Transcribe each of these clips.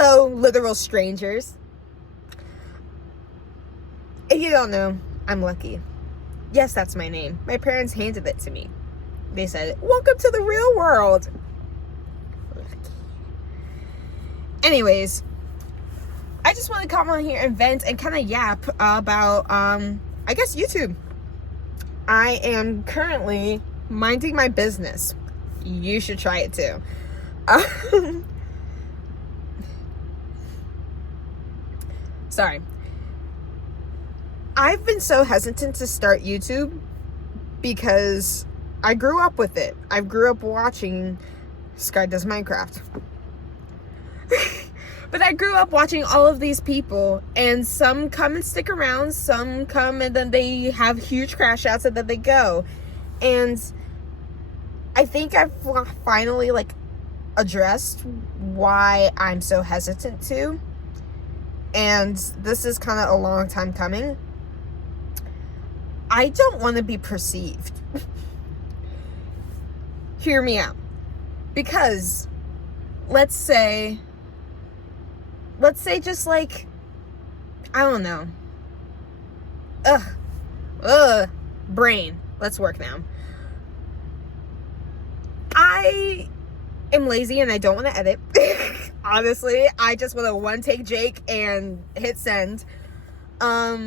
Hello, literal strangers. If you don't know, I'm Lucky. Yes, that's my name. My parents handed it to me. They said, welcome to the real world. Lucky. Anyways, I just want to come on here and vent and kind of yap about, I guess, YouTube. I am currently minding my business. You should try it too. Sorry. I've been so hesitant to start YouTube because I grew up with it. I grew up watching Sky Does Minecraft. But I grew up watching all of these people, and some come and stick around, some come and then they have huge crash outs and then they go. And I think I've finally addressed why I'm so hesitant to. And this is kind of a long time coming. I don't want to be perceived. Hear me out. Because let's say just I don't know. Brain. Let's work now. I am lazy and I don't want to edit. Honestly, I just want to one take Jake and hit send. I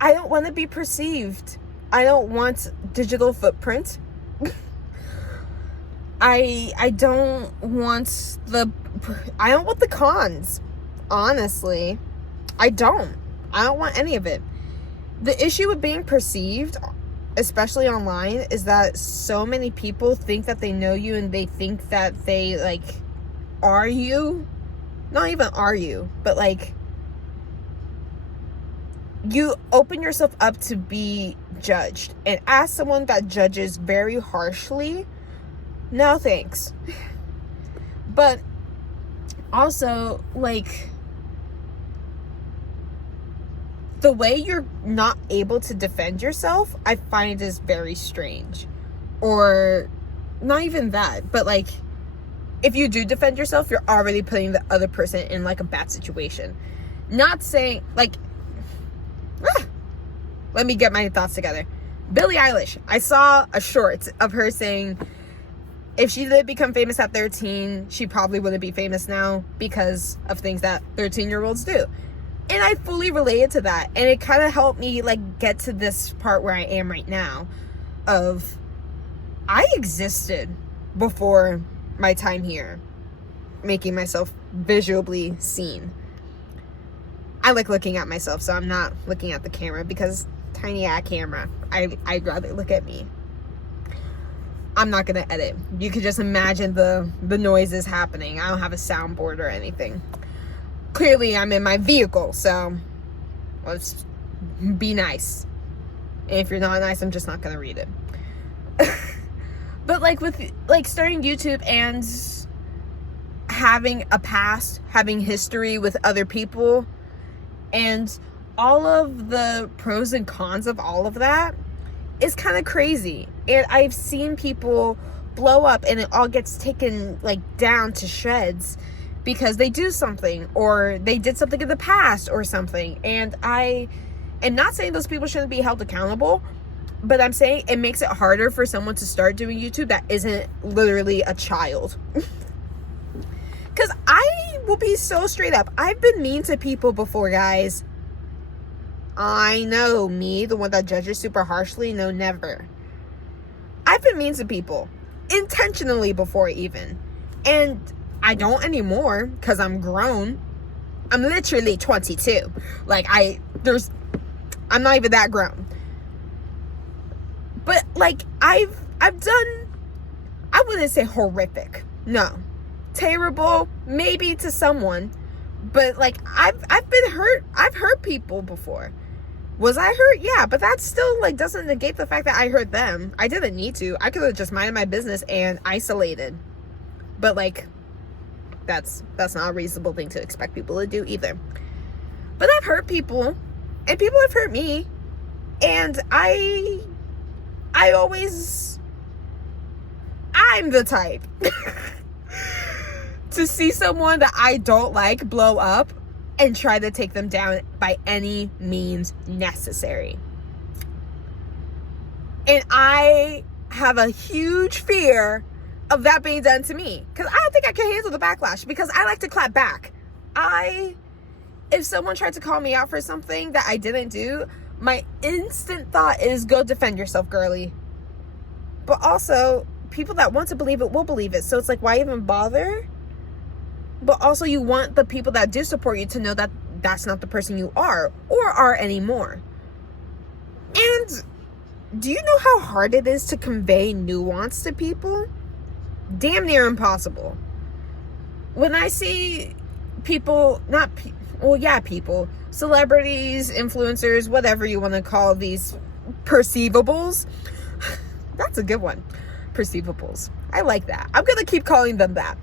don't want to be perceived. I don't want digital footprint. I don't want the cons. Honestly, I don't want any of it. The issue with being perceived, especially online, is that so many people think that they know you and they think that they are you. Not even are you, but you open yourself up to be judged. And as someone that judges very harshly, no thanks. But also, the way you're not able to defend yourself, I find is very strange. Or not even that, but if you do defend yourself, you're already putting the other person in a bad situation. Not saying let me get my thoughts together. Billie Eilish. I saw a short of her saying if she did become famous at 13, she probably wouldn't be famous now because of things that 13-year-olds do. And I fully related to that. And it kind of helped me get to this part where I am right now of I existed before my time here, making myself visually seen. I like looking at myself, so I'm not looking at the camera because tiny ass camera. I'd rather look at me. I'm not gonna edit. You could just imagine the noises happening. I don't have a soundboard or anything. Clearly, I'm in my vehicle, so let's be nice. And if you're not nice, I'm just not gonna read it. But with starting YouTube and having a past, having history with other people, and all of the pros and cons of all of that is kind of crazy. And I've seen people blow up and it all gets taken down to shreds because they do something or they did something in the past or something. And I am not saying those people shouldn't be held accountable, but I'm saying it makes it harder for someone to start doing YouTube that isn't literally a child. Because I will be so straight up. I've been mean to people before, guys. I know, me, the one that judges super harshly, no, never. I've been mean to people. Intentionally before even. And I don't anymore because I'm grown. I'm literally 22. I'm not even that grown. But I've done, I wouldn't say horrific. No. Terrible, maybe to someone. But I've been hurt. I've hurt people before. Was I hurt? Yeah, but that still doesn't negate the fact that I hurt them. I didn't need to. I could have just minded my business and isolated. But that's not a reasonable thing to expect people to do either. But I've hurt people, and people have hurt me, and I'm the type to see someone that I don't like blow up and try to take them down by any means necessary. And I have a huge fear of that being done to me, because I don't think I can handle the backlash, because I like to clap back. If someone tried to call me out for something that I didn't do, my instant thought is go defend yourself, girly. But also, people that want to believe it will believe it. So it's like, why even bother? But also, you want the people that do support you to know that that's not the person you are or are anymore. And do you know how hard it is to convey nuance to people? Damn near impossible. When I see people, people, celebrities, influencers, whatever you want to call these perceivables. That's a good one. Perceivables. I like that. I'm going to keep calling them that.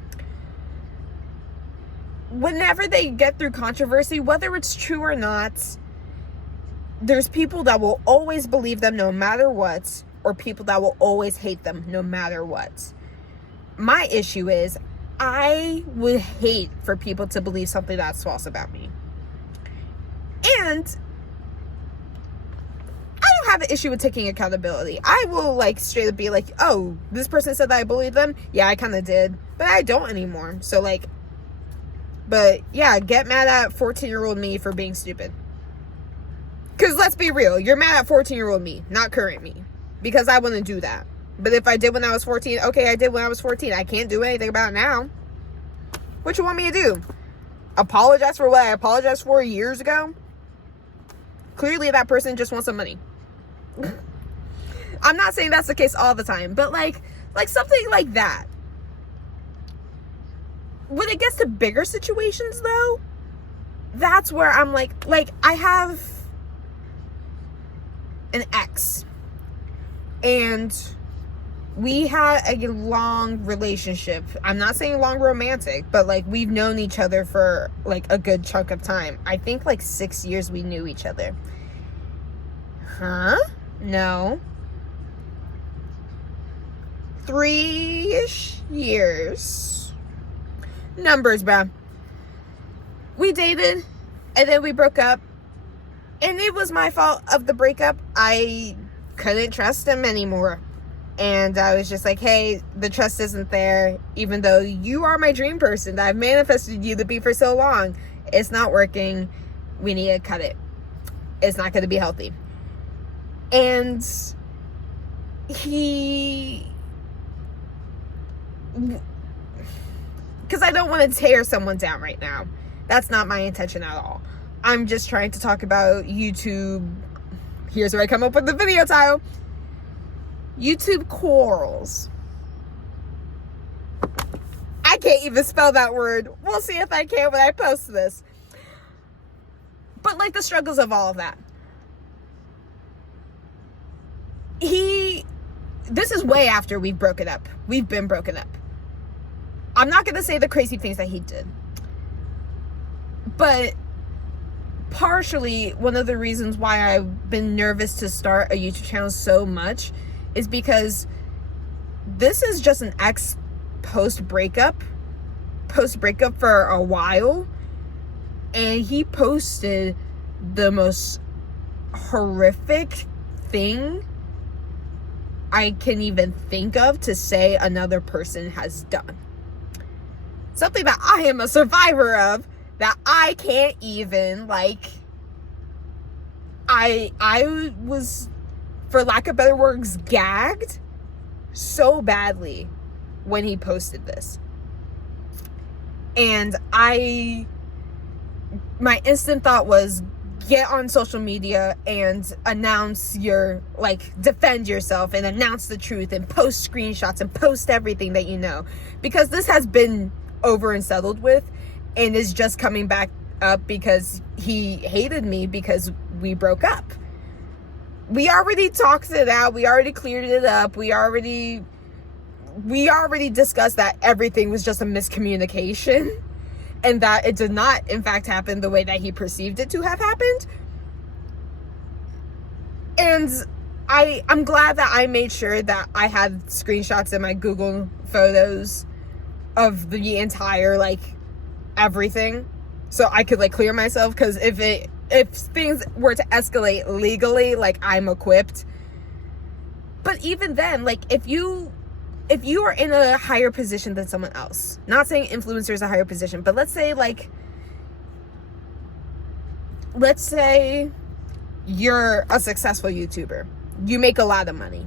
Whenever they get through controversy, whether it's true or not, there's people that will always believe them no matter what, or people that will always hate them no matter what. My issue is, I would hate for people to believe something that's false about me. And I don't have an issue with taking accountability. I will straight up be like, oh, this person said that I bullied them. Yeah, I kind of did, but I don't anymore. So but yeah, get mad at 14-year-old me for being stupid. Because let's be real, you're mad at 14-year-old me, not current me. Because I wouldn't do that. But if I did when I was 14, okay, I did when I was 14. I can't do anything about it now. What you want me to do? Apologize for what I apologized for years ago? Clearly that person just wants some money. I'm not saying that's the case all the time, but like something like that. When it gets to bigger situations though, that's where I'm like I have an ex, and we had a long relationship. I'm not saying long romantic, but we've known each other for a good chunk of time. I think 6 years we knew each other. Huh? No. 3-ish years. Numbers, bruh. We dated, and then we broke up. And it was my fault of the breakup. I couldn't trust him anymore. And I was just like, hey, the trust isn't there. Even though you are my dream person that I've manifested you to be for so long. It's not working. We need to cut it. It's not going to be healthy. And because I don't want to tear someone down right now. That's not my intention at all. I'm just trying to talk about YouTube. Here's where I come up with the video title. YouTube quarrels. I can't even spell that word. We'll see if I can when I post this. But the struggles of all of that. This is way after we've broken up. We've been broken up. I'm not going to say the crazy things that he did. But partially, one of the reasons why I've been nervous to start a YouTube channel so much is because this is just an ex post-breakup for a while. And he posted the most horrific thing I can even think of to say another person has done. Something that I am a survivor of, that I can't even, I was, for lack of better words, gagged so badly when he posted this. And my instant thought was, get on social media and announce your, defend yourself and announce the truth and post screenshots and post everything that you know. Because this has been over and settled with and is just coming back up because he hated me because we broke up. We already talked it out. We already cleared it up. We already discussed that everything was just a miscommunication. And that it did not, in fact, happen the way that he perceived it to have happened. And I'm glad that I made sure that I had screenshots in my Google Photos of the entire, like, everything. So I could, like, clear myself, because if things were to escalate legally, like, I'm equipped. But even then, like, if you are in a higher position than someone else, not saying influencer is a higher position, but let's say you're a successful YouTuber, you make a lot of money,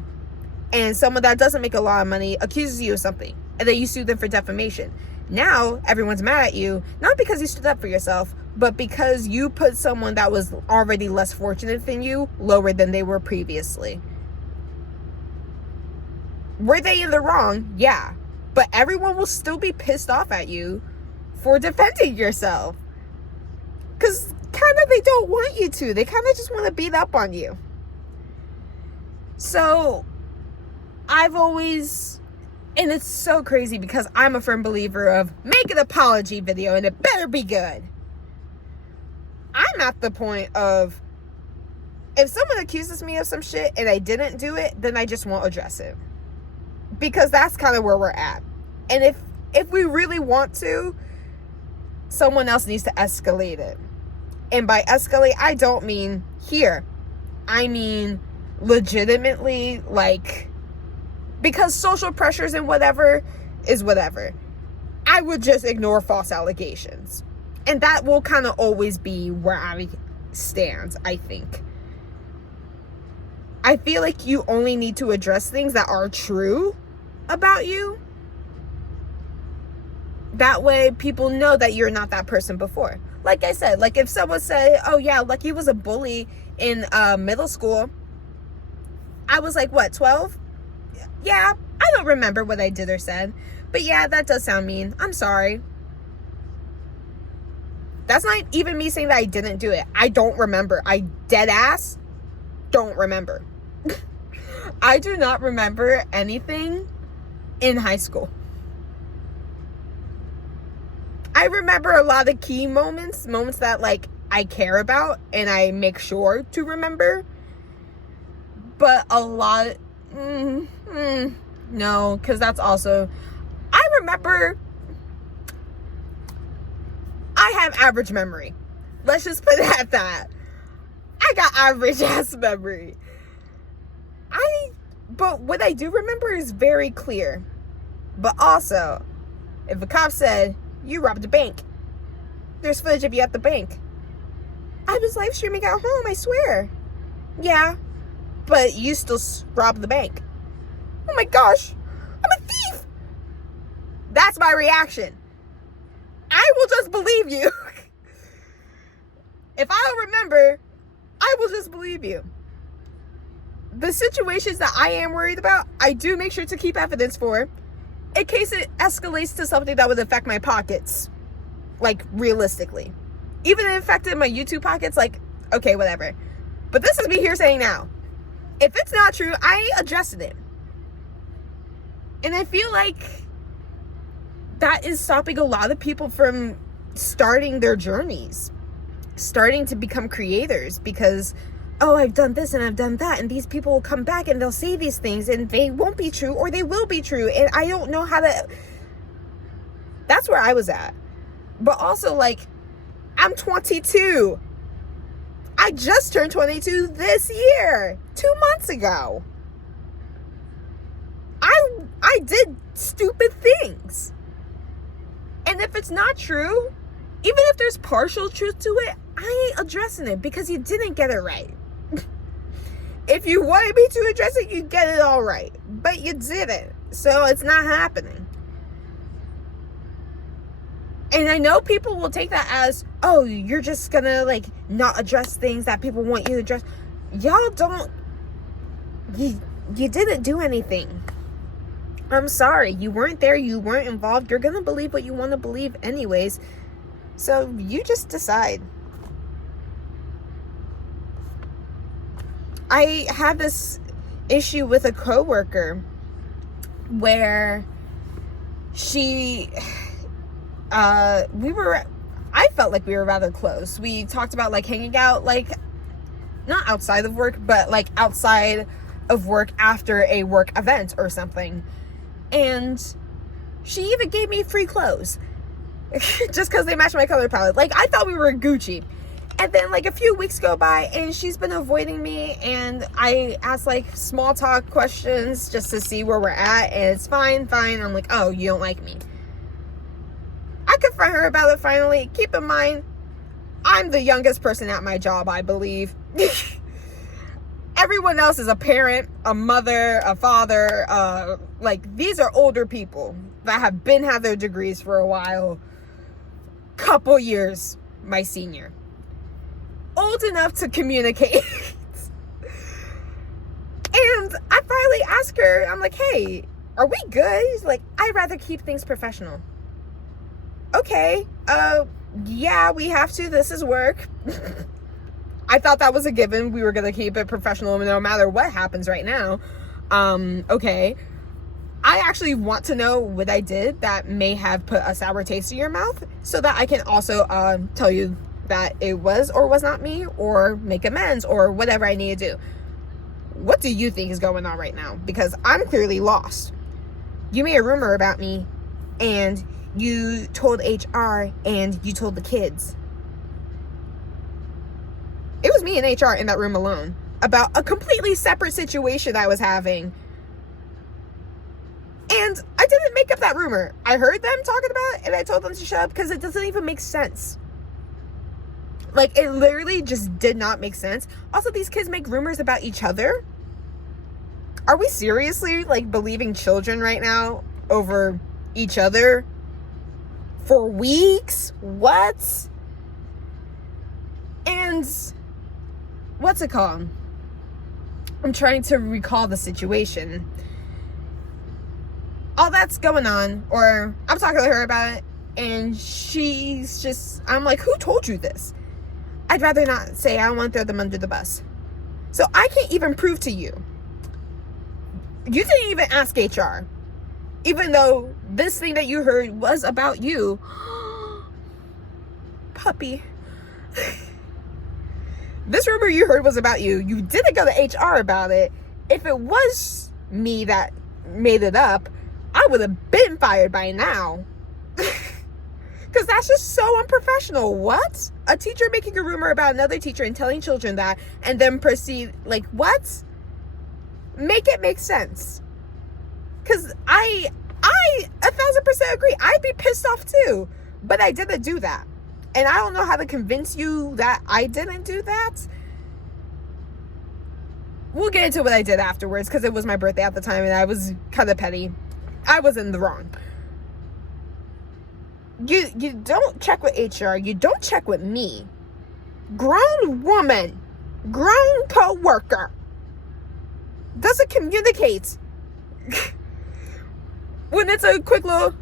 and someone that doesn't make a lot of money accuses you of something, and then you sue them for defamation. Now everyone's mad at you, not because you stood up for yourself, but because you put someone that was already less fortunate than you lower than they were previously. Were they in the wrong? Yeah. But everyone will still be pissed off at you for defending yourself. Because kind of they don't want you to. They kind of just want to beat up on you. So I've always, and it's so crazy because I'm a firm believer of make an apology video and it better be good. I'm at the point of, if someone accuses me of some shit and I didn't do it, then I just won't address it. Because that's kind of where we're at. And if we really want to, someone else needs to escalate it. And by escalate, I don't mean here. I mean legitimately, like, because social pressures and whatever is whatever. I would just ignore false allegations. And that will kind of always be where I stand, I think. I feel like you only need to address things that are true about you. That way people know that you're not that person before. Like I said, like if someone said, oh yeah, like he was a bully in middle school. I was like, what, 12? Yeah, I don't remember what I did or said. But yeah, that does sound mean. I'm sorry. That's not even me saying that I didn't do it. I don't remember. I dead ass don't remember. I do not remember anything in high school. I remember a lot of key moments that like I care about and I make sure to remember. But a lot, no, because that's also, I remember, I have average memory. Let's just put it at that. I got average ass memory. But what I do remember is very clear. But also, if a cop said, you robbed a bank, there's footage of you at the bank. I was live streaming at home, I swear. Yeah, but you still robbed the bank. Oh my gosh, I'm a thief. That's my reaction. I will just believe you. If I don't remember, I will just believe you. The situations that I am worried about, I do make sure to keep evidence for, in case it escalates to something that would affect my pockets. Like, realistically. Even if it affected my YouTube pockets, like, okay, whatever. But this is me here saying now. If it's not true, I adjusted it. And I feel like that is stopping a lot of people from starting their journeys. Starting to become creators because, oh, I've done this and I've done that, and these people will come back and they'll say these things and they won't be true or they will be true, and I don't know how to. That's where I was at. But also, like, I'm 22. I just turned 22 this year, 2 months ago. I did stupid things. And if it's not true, even if there's partial truth to it, I ain't addressing it because you didn't get it right. If you wanted me to address it, you'd get it all right. But you didn't. So it's not happening. And I know people will take that as, oh, you're just gonna, like, not address things that people want you to address. Y'all don't, you didn't do anything. I'm sorry. You weren't there. You weren't involved. You're gonna believe what you want to believe anyways. So you just decide. I had this issue with a coworker where I felt like we were rather close. We talked about, like, hanging out, like, not outside of work, but, like, outside of work after a work event or something. And She even gave me free clothes just because they match my color palette. Like, I thought we were Gucci. And then, like, a few weeks go by, and she's been avoiding me, and I ask, like, small talk questions just to see where we're at, and it's fine. I'm like, oh, you don't like me. I confront her about it finally. Keep in mind, I'm the youngest person at my job, I believe. Everyone else is a parent, a mother, a father. Like, these are older people that have had their degrees for a while. Couple years my senior. Old enough to communicate. And I finally ask her, I'm like, hey, are we good? She's like, I'd rather keep things professional. Okay, yeah, we have to. This is work. I thought that was a given. We were going to keep it professional no matter what happens right now. Okay. I actually want to know what I did that may have put a sour taste in your mouth so that I can also tell you that it was or was not me, or make amends, or whatever I need to do. What do you think is going on right now? Because I'm clearly lost. You made a rumor about me, and you told HR, and you told the kids. It was me and HR in that room alone about a completely separate situation I was having. And I didn't make up that rumor. I heard them talking about it, and I told them to shut up because it doesn't even make sense. Like, it literally just did not make sense. Also, these kids make rumors about each other. Are we seriously, like, believing children right now over each other for weeks? What? And what's it called? I'm trying to recall the situation. All that's going on, or I'm talking to her about it, and she's just, I'm like, who told you this? I'd rather not say. I don't want to throw them under the bus. So I can't even prove to you. You didn't even ask HR. Even though this thing that you heard was about you. Puppy. This rumor you heard was about you. You didn't go to HR about it. If it was me that made it up, I would have been fired by now. Because that's just so unprofessional. What? A teacher making a rumor about another teacher and telling children that, and then proceed, like, what? Make it make sense. Because I 1,000% agree. I'd be pissed off too. But I didn't do that. And I don't know how to convince you that I didn't do that. We'll get into what I did afterwards, because it was my birthday at the time and I was kind of petty. I was in the wrong. You don't check with HR. You don't check with me. Grown woman. Grown co-worker. Doesn't communicate. When it's a quick little,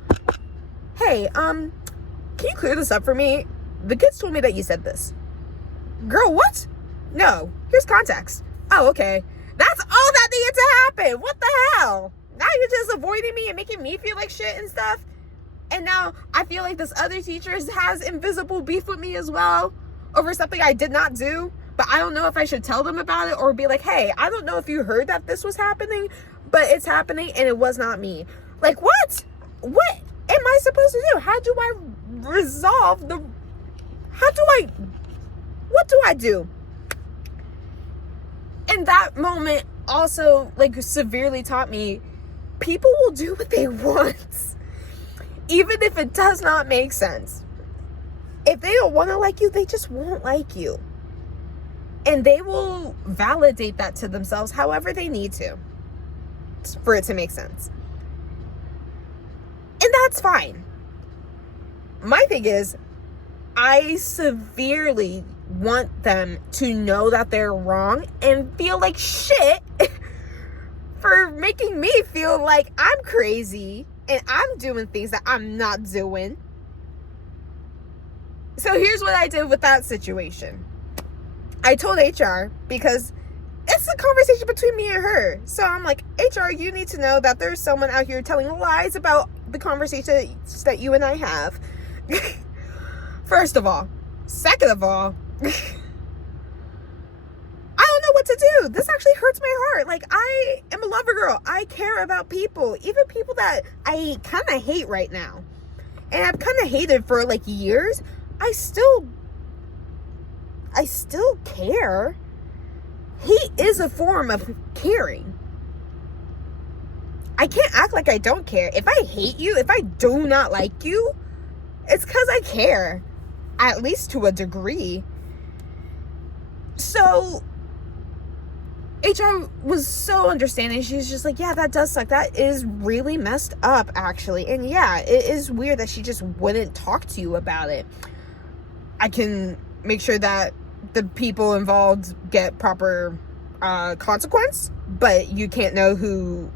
hey, can you clear this up for me? The kids told me that you said this. Girl, what? No. Here's context. Oh, okay. That's all that needed to happen. What the hell? Now you're just avoiding me and making me feel like shit and stuff. And now I feel like this other teacher has invisible beef with me as well over something I did not do. But I don't know if I should tell them about it or be like, hey, I don't know if you heard that this was happening, but it's happening and it was not me. Like, what? What am I supposed to do? How do I resolve what do I do? And that moment also, like, severely taught me, people will do what they want. Even if it does not make sense. If they don't want to like you, they just won't like you. And they will validate that to themselves however they need to for it to make sense. And that's fine. My thing is, I severely want them to know that they're wrong and feel like shit for making me feel like I'm crazy and I'm doing things that I'm not doing. So here's what I did with that situation. I told HR, because it's a conversation between me and her. So I'm like, HR, you need to know that there's someone out here telling lies about the conversations that you and I have. First of all. Second of all, I don't know what to dude, this actually hurts my heart. Like, I am a lover girl. I care about people, even people that I kind of hate right now. And I've kind of hated for like years. I still care. Hate is a form of caring. I can't act like I don't care. If I hate you, if I do not like you, it's because I care, at least to a degree. So HR was so understanding. She was just like, yeah, that does suck. That is really messed up, actually. And yeah, it is weird that she just wouldn't talk to you about it. I can make sure that the people involved get proper consequence, but you can't know who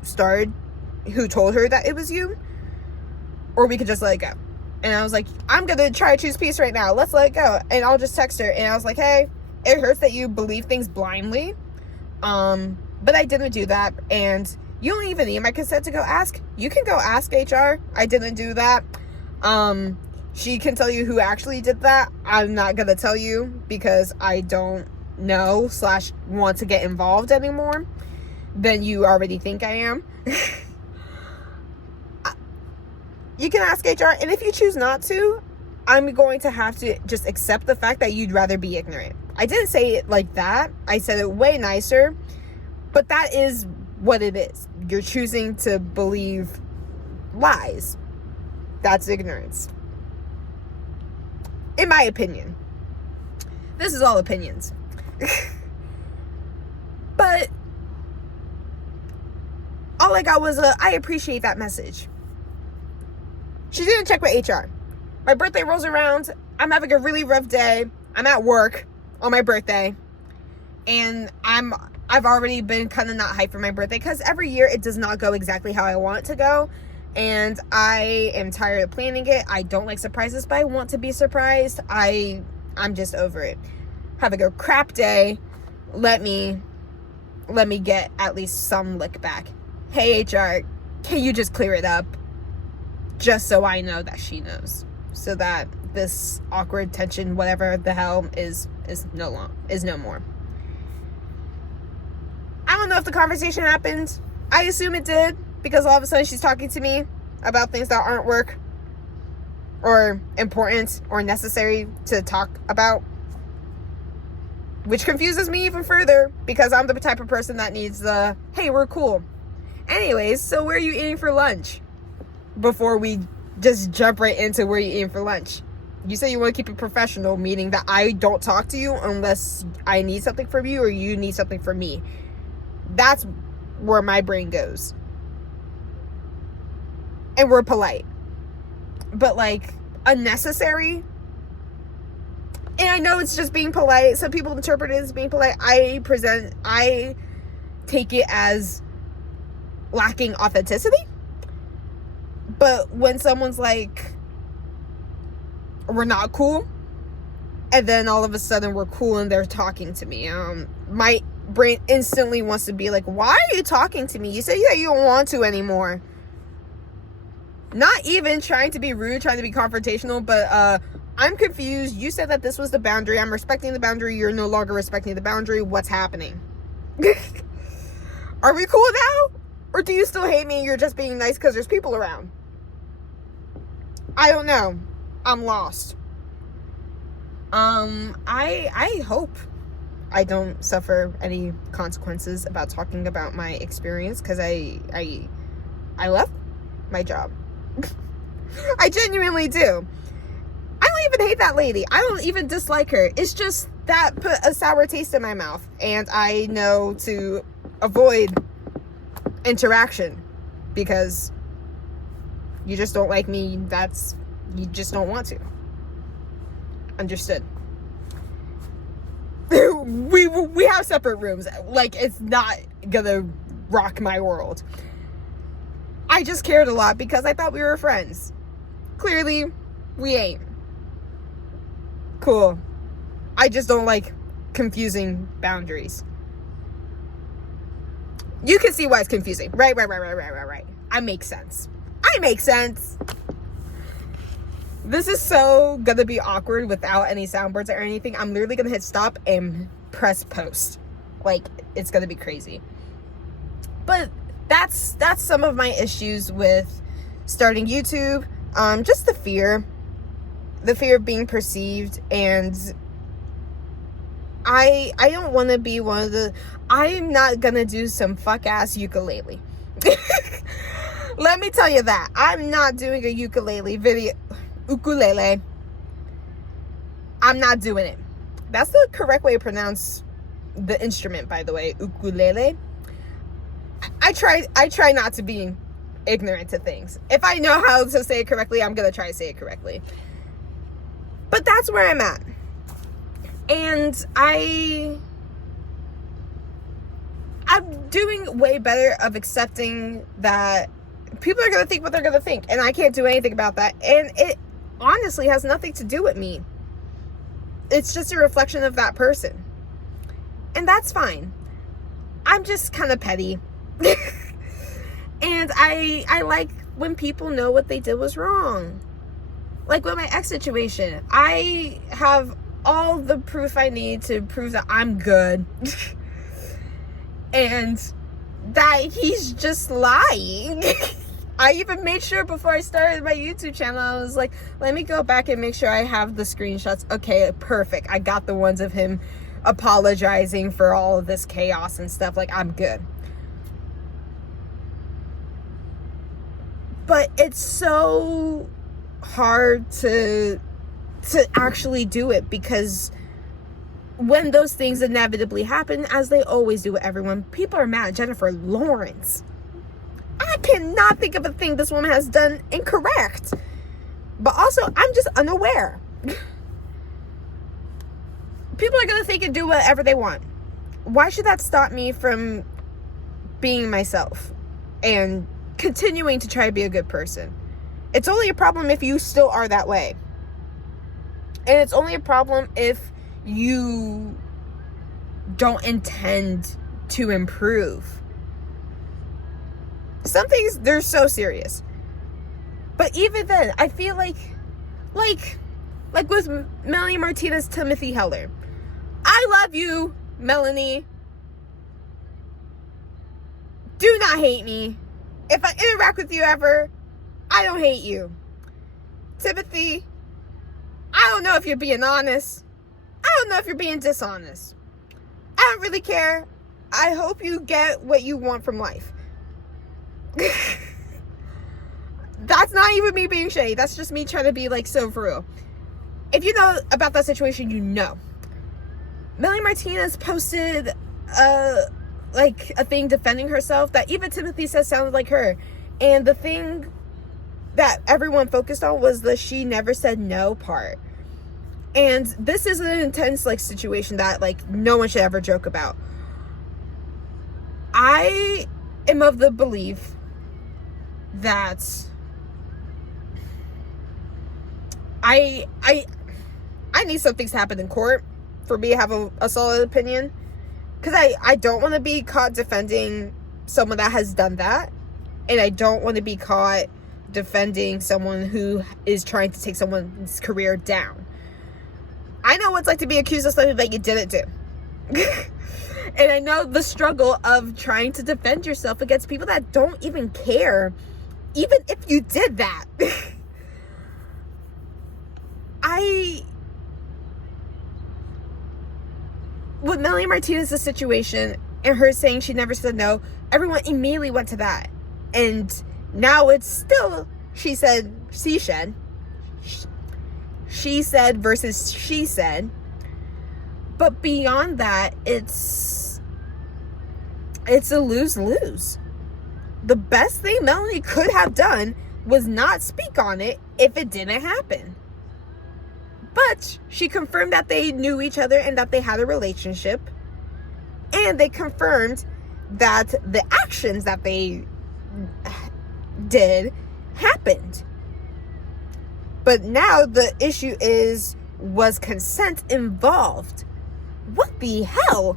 told her that it was you. Or we could just let it go. And I was like, I'm going to try to choose peace right now. Let's let it go. And I'll just text her. And I was like, hey, it hurts that you believe things blindly. But I didn't do that. And you don't even need my consent to go ask. You can go ask HR. I didn't do that. She can tell you who actually did that. I'm not going to tell you because I don't know / want to get involved anymore than you already think I am. You can ask HR, and if you choose not to, I'm going to have to just accept the fact that you'd rather be ignorant. I didn't say it like that. I said it way nicer, but that is what it is. You're choosing to believe lies. That's ignorance. In my opinion. This is all opinions. But all I got was I appreciate that message. She didn't check with HR. My birthday rolls around. I'm having a really rough day. I'm at work on my birthday. And I've already been kind of not hyped for my birthday because every year it does not go exactly how I want it to go. And I am tired of planning it. I don't like surprises, but I want to be surprised. I'm just over it. Having a crap day. Let me get at least some lick back. Hey HR, can you just clear it up? Just so I know that she knows. So that this awkward tension, whatever the hell, is no more. I don't know if the conversation happened. I assume it did, because all of a sudden she's talking to me about things that aren't work or important or necessary to talk about, which confuses me even further because I'm the type of person that needs the, hey, we're cool. Anyways, so where are you eating for lunch? Before we just jump right into where you're eating for lunch. You say you want to keep it professional, meaning that I don't talk to you unless I need something from you or you need something from me. That's where my brain goes. And we're polite. But like, unnecessary. And I know it's just being polite. Some people interpret it as being polite. I take it as lacking authenticity. But when someone's like, we're not cool, and then all of a sudden we're cool and they're talking to me, my brain instantly wants to be like, why are you talking to me? You said that you don't want to anymore. Not even trying to be rude, trying to be confrontational, but I'm confused. You said that this was the boundary. I'm respecting the boundary. You're no longer respecting the boundary. What's happening? Are we cool now? Or do you still hate me and you're just being nice because there's people around? I don't know. I'm lost. I hope I don't suffer any consequences about talking about my experience, because I love my job. I genuinely do. I don't even hate that lady. I don't even dislike her. It's just that put a sour taste in my mouth, and I know to avoid interaction because you just don't like me. You just don't want to. Understood. We have separate rooms. Like, it's not gonna rock my world. I just cared a lot because I thought we were friends. Clearly, we ain't. Cool. I just don't like confusing boundaries. You can see why it's confusing. Right. I make sense. This is so gonna be awkward without any soundboards or anything. I'm literally gonna hit stop and press post. Like, it's gonna be crazy. But that's some of my issues with starting YouTube. Just the fear of being perceived, and I don't want to be one of the, I'm not gonna do some fuck ass ukulele. Let me tell you that. I'm not doing a ukulele. I'm not doing it. That's the correct way to pronounce the instrument, by the way, ukulele. I try not to be ignorant to things. If I know how to say it correctly, I'm gonna try to say it correctly. But that's where I'm at. And I'm doing way better of accepting that people are going to think what they're going to think, and I can't do anything about that. And it honestly has nothing to do with me. It's just a reflection of that person. And that's fine. I'm just kind of petty. And I like when people know what they did was wrong. Like with my ex situation, I have all the proof I need to prove that I'm good. And that he's just lying. I even made sure before I started my YouTube channel, I was like, let me go back and make sure I have the screenshots. Okay, perfect. I got the ones of him apologizing for all of this chaos and stuff. Like, I'm good. But it's so hard to actually do it, because when those things inevitably happen, as they always do with everyone, people are mad at Jennifer Lawrence. I cannot think of a thing this woman has done incorrect. But also, I'm just unaware. People are going to think and do whatever they want. Why should that stop me from being myself and continuing to try to be a good person? It's only a problem if you still are that way. And it's only a problem if you don't intend to improve. Some things, they're so serious. But even then, I feel like with Melanie Martinez, Timothy Heller. I love you, Melanie. Do not hate me. If I interact with you ever, I don't hate you. Timothy, I don't know if you're being honest. I don't know if you're being dishonest. I don't really care. I hope you get what you want from life. That's not even me being shady. That's just me trying to be like so for real. If you know about that situation, you know. Melanie Martinez posted a thing defending herself that even Timothy says sounded like her. And the thing that everyone focused on was the she never said no part. And this is an intense situation that no one should ever joke about. I am of the belief that I need some things to happen in court for me to have a solid opinion. Because I don't want to be caught defending someone that has done that. And I don't want to be caught defending someone who is trying to take someone's career down. I know what it's like to be accused of something that you didn't do. And I know the struggle of trying to defend yourself against people that don't even care, even if you did that. With Melanie Martinez's situation and her saying she never said no, everyone immediately went to that. And now it's still she said versus she said. But beyond that, it's a lose-lose. The best thing Melanie could have done was not speak on it if it didn't happen. But she confirmed that they knew each other and that they had a relationship. And they confirmed that the actions that they did happened. But now the issue is, was consent involved? What the hell?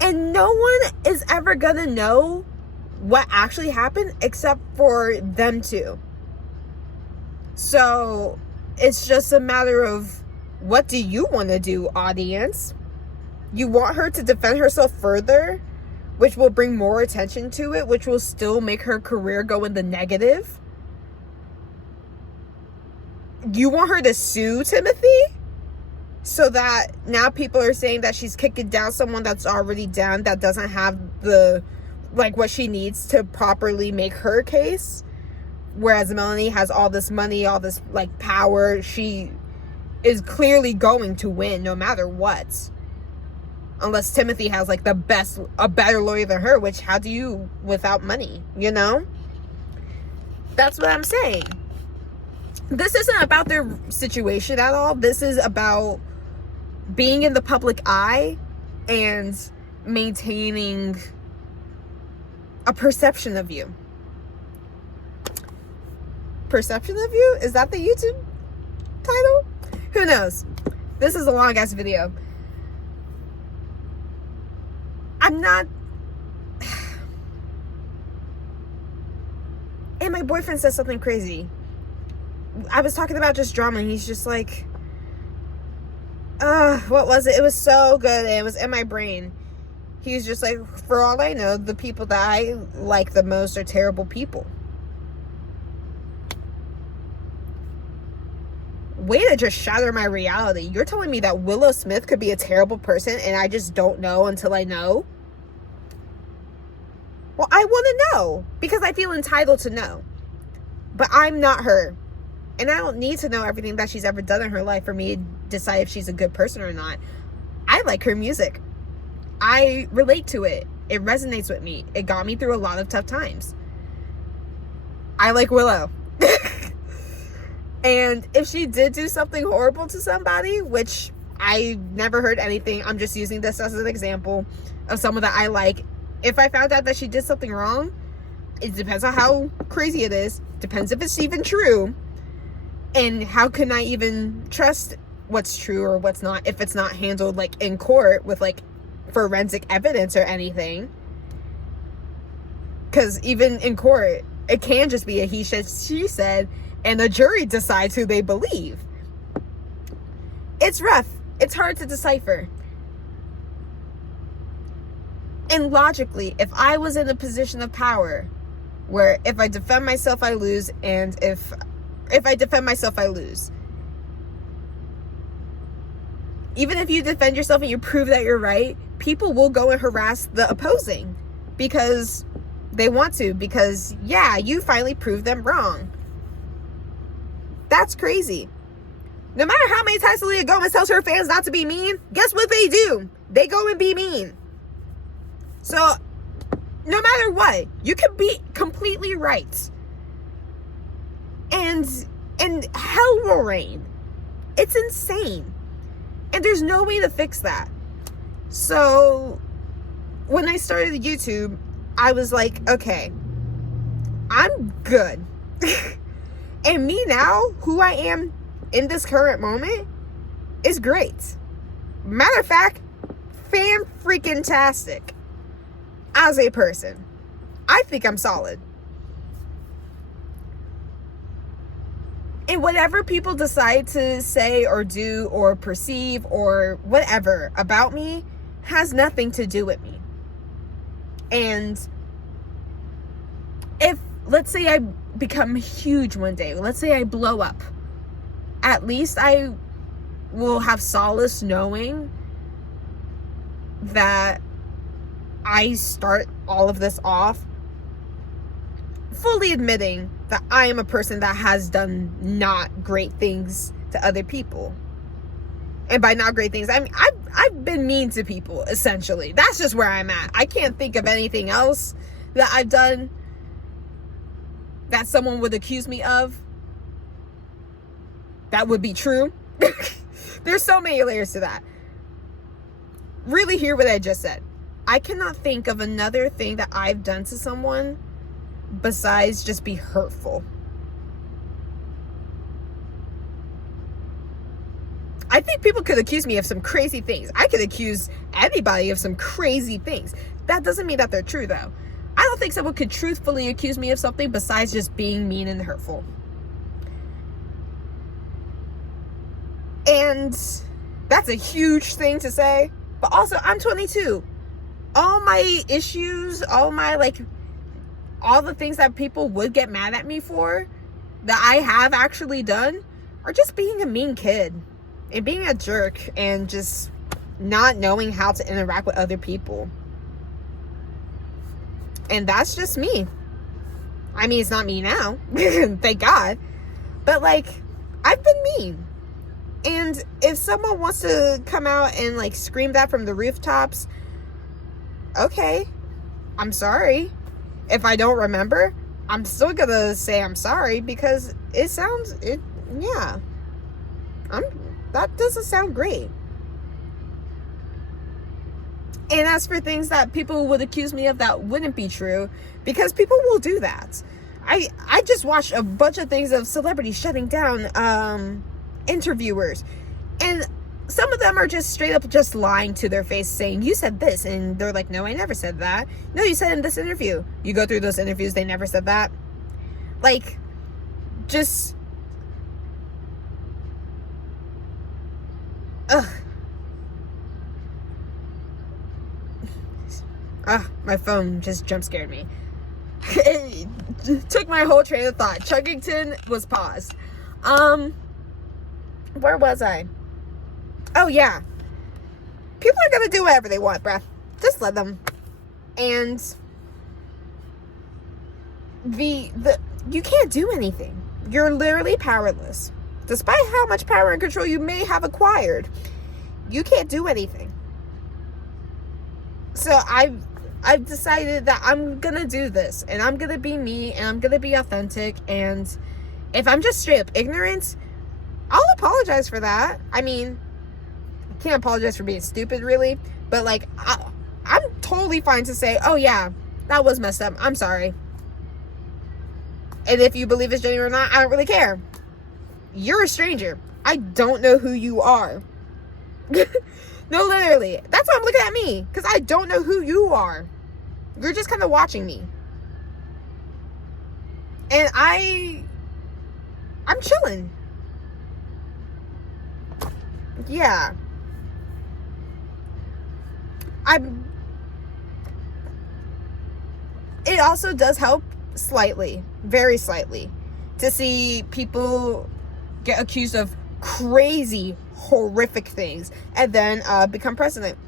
And no one is ever gonna know what actually happened except for them two. So it's just a matter of, what do you want to do, audience? You want her to defend herself further, which will bring more attention to it, which will still make her career go in the negative. You want her to sue Timothy so that now people are saying that she's kicking down someone that's already down, that doesn't have the, like, what she needs to properly make her case. Whereas Melanie has all this money, all this, like, power. She is clearly going to win no matter what. Unless Timothy has, like, a better lawyer than her, which how do you without money, you know? That's what I'm saying. This isn't about their situation at all. This is about being in the public eye and maintaining a perception of you. Perception of you? Is that the YouTube title? Who knows? This is a long ass video. I'm not... And my boyfriend says something crazy. I was talking about just drama, and he's just like, what was it? It was so good, and it was in my brain. He was just like, for all I know, the people that I like the most are terrible people. Way to just shatter my reality. You're telling me that Willow Smith could be a terrible person, and I just don't know until I know? Well, I want to know, because I feel entitled to know. But I'm not her. And I don't need to know everything that she's ever done in her life for me to decide if she's a good person or not. I like her music. I relate to it. It resonates with me. It got me through a lot of tough times. I like Willow. And if she did do something horrible to somebody, which I never heard anything, I'm just using this as an example of someone that I like. If I found out that she did something wrong, it depends on how crazy it is. Depends if it's even true. And how can I even trust what's true or what's not if it's not handled, like, in court with, like, forensic evidence or anything? Because even in court, it can just be a he said, she said, and the jury decides who they believe. It's rough. It's hard to decipher. And logically, if I was in a position of power where if I defend myself, I lose, and if I defend myself, I lose. Even if you defend yourself and you prove that you're right, people will go and harass the opposing because they want to, because, yeah, you finally proved them wrong. That's crazy. No matter how many times Selena Gomez tells her fans not to be mean, guess what they do? They go and be mean. So, no matter what, you can be completely right. And hell will rain. It's insane. And there's no way to fix that. So, when I started YouTube, I was like, okay, I'm good. And me now, who I am in this current moment, is great. Matter of fact, fan-freaking-tastic. As a person, I think I'm solid. And whatever people decide to say or do or perceive or whatever about me has nothing to do with me. And if, let's say I become huge one day, let's say I blow up, at least I will have solace knowing that I start all of this off fully admitting that I am a person that has done not great things to other people. And by not great things, I mean, I've been mean to people, essentially. That's just where I'm at. I can't think of anything else that I've done that someone would accuse me of that would be true. There's so many layers to that. Really hear what I just said. I cannot think of another thing that I've done to someone besides just be hurtful. I think people could accuse me of some crazy things. I could accuse anybody of some crazy things. That doesn't mean that they're true, though. I don't think someone could truthfully accuse me of something besides just being mean and hurtful. And that's a huge thing to say. But also, I'm 22. All my issues, all the things that people would get mad at me for, that I have actually done, are just being a mean kid and being a jerk and just not knowing how to interact with other people. And that's just me. I mean, it's not me now, thank God. But like, I've been mean. And if someone wants to come out and like scream that from the rooftops, okay, I'm sorry. If I don't remember, I'm still gonna say I'm sorry, because that doesn't sound great. And as for things that people would accuse me of that wouldn't be true, because people will do that. I just watched a bunch of things of celebrities shutting down interviewers, and some of them are just straight up just lying to their face, saying, you said this, and they're like, no, I never said that. No, you said in this interview. You go through those interviews, they never said that. Like, just my phone just jump scared me. It took my whole train of thought. Chuggington was paused. Where was I? Oh yeah. People are gonna do whatever they want, bruh. Just let them. And you can't do anything. You're literally powerless. Despite how much power and control you may have acquired, you can't do anything. So I've decided that I'm gonna do this, and I'm gonna be me, and I'm gonna be authentic, and if I'm just straight up ignorant, I'll apologize for that. I mean, I can't apologize for being stupid, really, but like, I'm totally fine to say, oh yeah, that was messed up, I'm sorry. And if you believe it's genuine or not, I don't really care. You're a stranger. I don't know who you are. No, literally. That's why I'm looking at me, because I don't know who you are. You're just kind of watching me. And I'm chilling. Yeah. It also does help slightly, very slightly, to see people get accused of crazy, horrific things and then become president.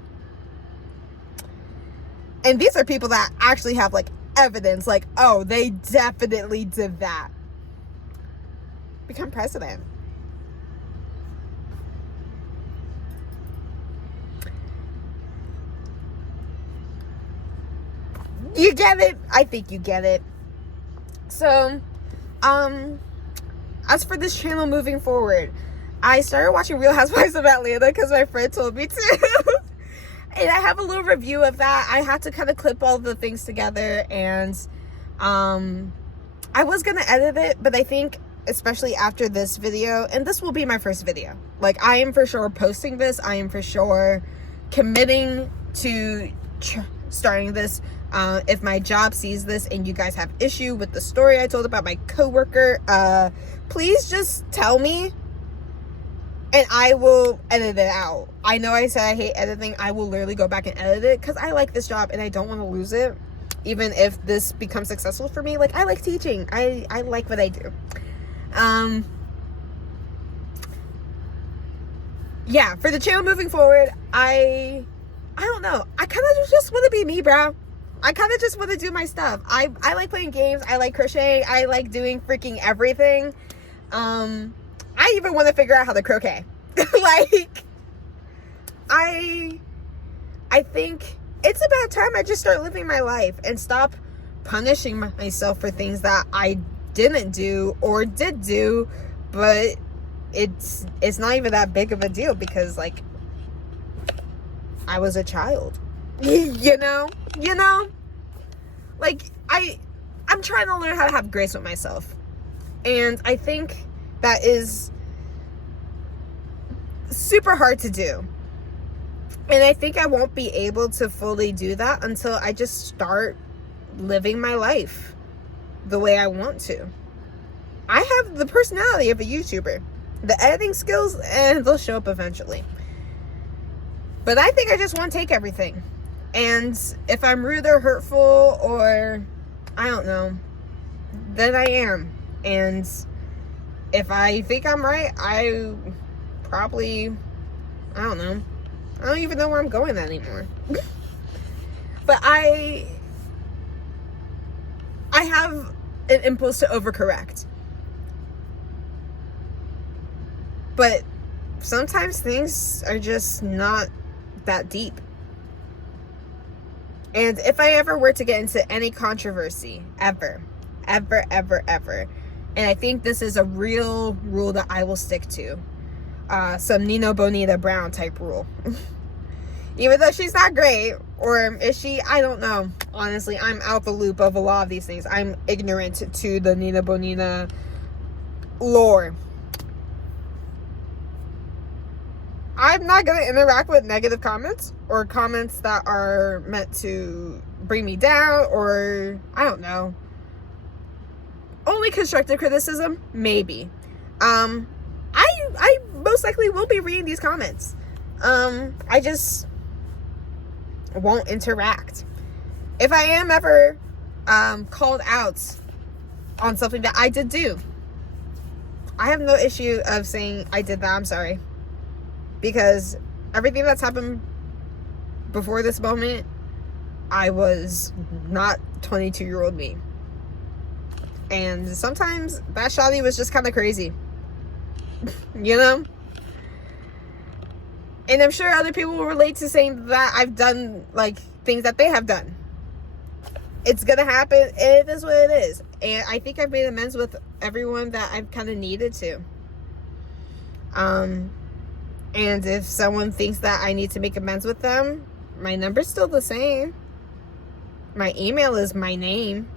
And these are people that actually have like evidence, like, oh, they definitely did that. Become president. You get it? I think you get it. So, as for this channel moving forward, I started watching Real Housewives of Atlanta because my friend told me to. And I have a little review of that. I had to kind of clip all the things together, and I was gonna edit it, but I think, especially after this video, and this will be my first video, like, I am for sure posting this. I am for sure committing to starting this. If my job sees this and you guys have issue with the story I told about my coworker, please just tell me and I will edit it out. I know I said I hate editing. I will literally go back and edit it because I like this job and I don't want to lose it. Even if this becomes successful for me, like, I like teaching. I like what I do. Yeah, for the channel moving forward, I don't know. I kind of just want to be me, bro. I kind of just want to do my stuff. I like playing games. I like crocheting. I like doing freaking everything. I even want to figure out how to croquet. Like, I think it's about time I just start living my life and stop punishing myself for things that I didn't do or did do, but it's not even that big of a deal because, like, I was a child. you know, like, I'm trying to learn how to have grace with myself, and I think that is super hard to do, and I think I won't be able to fully do that until I just start living my life the way I want to. I have the personality of a YouTuber, the editing skills, and they'll show up eventually. But I think I just want to take everything. And if I'm rude or hurtful or I don't know, then I am. And if I think I'm right, I probably, I don't know. I don't even know where I'm going anymore. But I have an impulse to overcorrect. But sometimes things are just not that deep. And if I ever were to get into any controversy, ever, and I think this is a real rule that I will stick to, some Nina Bonita Brown type rule. Even though she's not great, or is she? I don't know. Honestly, I'm out the loop of a lot of these things. I'm ignorant to the Nina Bonita lore. I'm not going to interact with negative comments or comments that are meant to bring me down, or I don't know. Only constructive criticism, maybe. I most likely will be reading these comments. I just won't interact. If I am ever called out on something that I did do, I have no issue of saying I did that, I'm sorry. Because everything that's happened before this moment, I was not 22-year-old me. And sometimes that shawty was just kind of crazy. You know? And I'm sure other people will relate to saying that I've done, like, things that they have done. It's gonna happen. It is what it is. And I think I've made amends with everyone that I've kind of needed to. And if someone thinks that I need to make amends with them, my number's still the same. My email is my name.